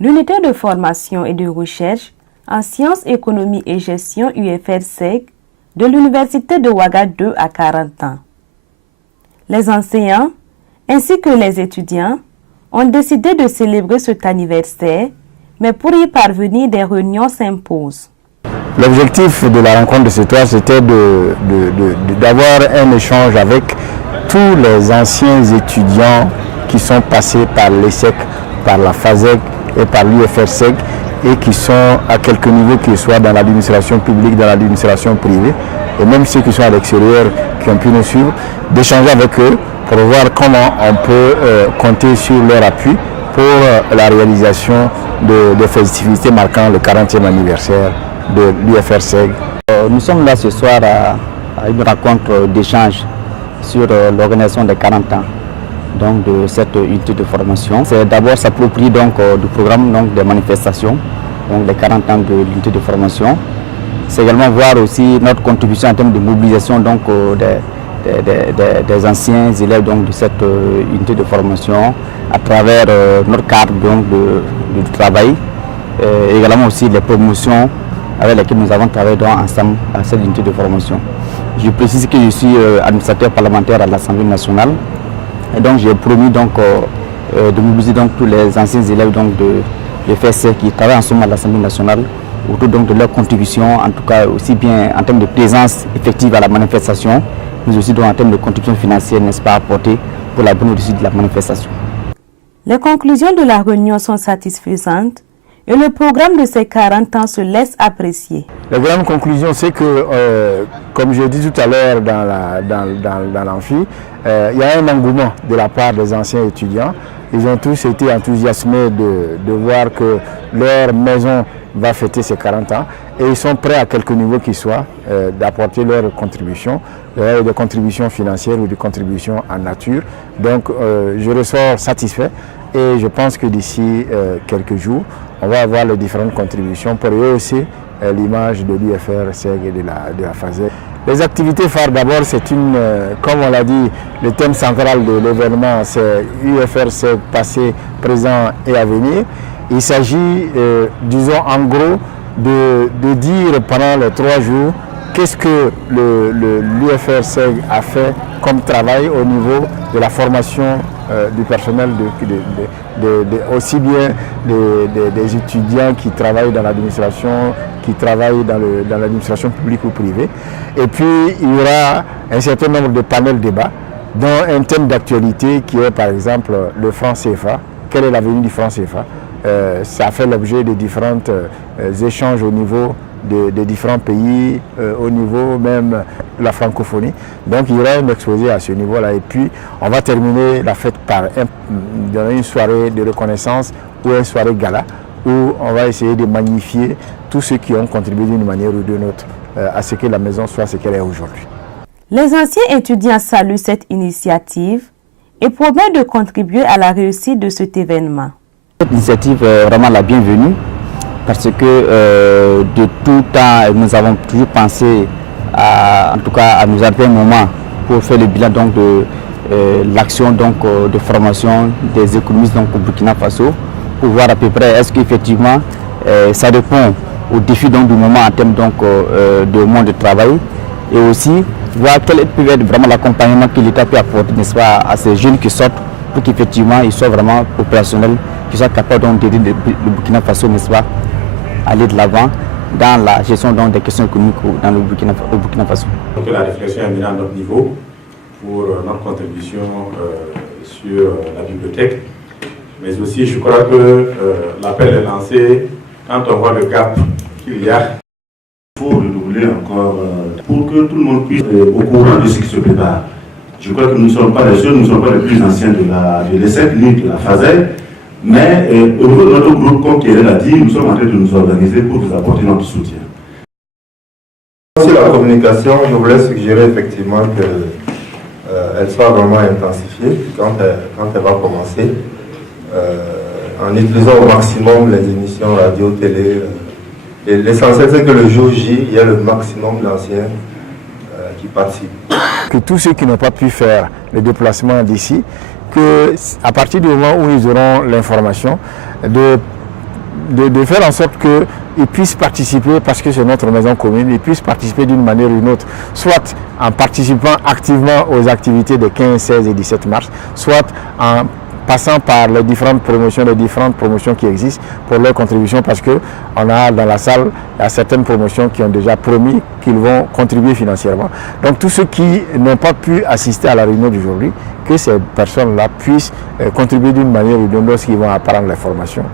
L'unité de formation et de recherche en sciences, économie et gestion UFR-SEG de l'Université de Ouagadougou a 40 ans. Les enseignants ainsi que les étudiants ont décidé de célébrer cet anniversaire, mais pour y parvenir, des réunions s'imposent. L'objectif de la rencontre de ce soir, c'était d'avoir un échange avec tous les anciens étudiants qui sont passés par l'ESSEC, par la FASEG et par l'UFR-SEG et qui sont à quelque niveau qu'ils soient dans l'administration publique, dans l'administration privée, et même ceux qui sont à l'extérieur, qui ont pu nous suivre, d'échanger avec eux pour voir comment on peut compter sur leur appui pour la réalisation de festivités marquant le 40e anniversaire de l'UFR-SEG. Nous sommes là ce soir à une rencontre d'échange sur l'organisation des 40 ans donc, de cette unité de formation. C'est d'abord s'approprier du programme des manifestations, donc les 40 ans de l'unité de formation. C'est également voir aussi notre contribution en termes de mobilisation donc, des anciens élèves donc, de cette unité de formation à travers notre cadre donc, de travail et également aussi les promotions avec lesquelles nous avons travaillé donc, ensemble à cette unité de formation. Je précise que je suis administrateur parlementaire à l'Assemblée nationale et donc j'ai promis donc, de mobiliser donc, tous les anciens élèves donc, de FSC qui travaillent ensemble à l'Assemblée nationale autour donc, de leur contribution, en tout cas aussi bien en termes de présence effective à la manifestation, mais aussi donc, en termes de contribution financière, n'est-ce pas, apportée pour la bonne réussite de la manifestation. Les conclusions de la réunion sont satisfaisantes et le programme de ces 40 ans se laisse apprécier. La grande conclusion, c'est que, comme je l'ai dit tout à l'heure dans l'amphi, il y a un engouement de la part des anciens étudiants. Ils ont tous été enthousiasmés de voir que leur maison va fêter ses 40 ans et ils sont prêts à quelque niveau qu'ils soient d'apporter leur contribution, des contributions financières ou des contributions en nature. Donc je ressors satisfait et je pense que d'ici quelques jours, on va avoir les différentes contributions pour rehausser l'image de l'UFR-SEG et de la FASEG. Les activités phares, d'abord, c'est comme on l'a dit, le thème central de l'événement, c'est UFR-SEG passé, présent et à venir. Il s'agit, disons en gros, de dire pendant les 3 jours qu'est-ce que l'UFR-SEG a fait comme travail au niveau de la formation du personnel, aussi bien des étudiants qui travaillent dans l'administration, qui travaillent dans l'administration publique ou privée. Et puis, il y aura un certain nombre de panels débats, dont un thème d'actualité qui est par exemple le franc CFA. Quel est l'avenir du franc CFA? Ça fait l'objet de différents échanges au niveau des différents pays, au niveau même de la francophonie. Donc il y aura un exposé à ce niveau-là. Et puis on va terminer la fête par une soirée de reconnaissance ou une soirée gala où on va essayer de magnifier tous ceux qui ont contribué d'une manière ou d'une autre à ce que la maison soit ce qu'elle est aujourd'hui. Les anciens étudiants saluent cette initiative et promettent de contribuer à la réussite de cet événement. Cette initiative est vraiment la bienvenue parce que de tout temps, nous avons toujours pensé en tout cas à nous arrêter un moment pour faire le bilan donc, de l'action de formation des économistes donc, au Burkina Faso pour voir à peu près est-ce qu'effectivement ça répond aux défis donc, du moment en termes donc, de monde de travail et aussi voir quel peut être vraiment l'accompagnement que l'État peut apporter n'est-ce pas, à ces jeunes qui sortent pour qu'effectivement ils soient vraiment opérationnels, qu'ils soient capables d'aider le Burkina Faso n'est-ce pas, aller de l'avant dans la gestion donc, des questions économiques au Burkina Faso. Donc la réflexion est mise à notre niveau pour notre contribution sur la bibliothèque. Mais aussi je crois que l'appel est lancé quand on voit le gap qu'il y a. Il faut redoubler encore pour que tout le monde puisse être au courant de ce qui se prépare. Je crois que nous ne sommes pas les seuls, nous ne sommes pas les plus anciens de l'ESSEC ni de la FASEG, mais au niveau de notre groupe, comme Kéré l'a dit, nous sommes en train de nous organiser pour vous apporter notre soutien. Sur la communication, je voulais suggérer effectivement qu'elle soit vraiment intensifiée quand elle va commencer, en utilisant au maximum les émissions radio, télé. L'essentiel, c'est que le jour J, il y a le maximum d'anciens qui participent. Que tous ceux qui n'ont pas pu faire le déplacement d'ici, qu'à partir du moment où ils auront l'information, de de faire en sorte qu'ils puissent participer, parce que c'est notre maison commune, ils puissent participer d'une manière ou d'une autre, soit en participant activement aux activités des 15, 16 et 17 mars, soit en passant par les différentes promotions qui existent pour leur contribution, parce qu'on a dans la salle, il y a certaines promotions qui ont déjà promis qu'ils vont contribuer financièrement. Donc tous ceux qui n'ont pas pu assister à la réunion d'aujourd'hui, que ces personnes-là puissent contribuer d'une manière ou d'une autre lorsqu'ils vont apprendre les formations.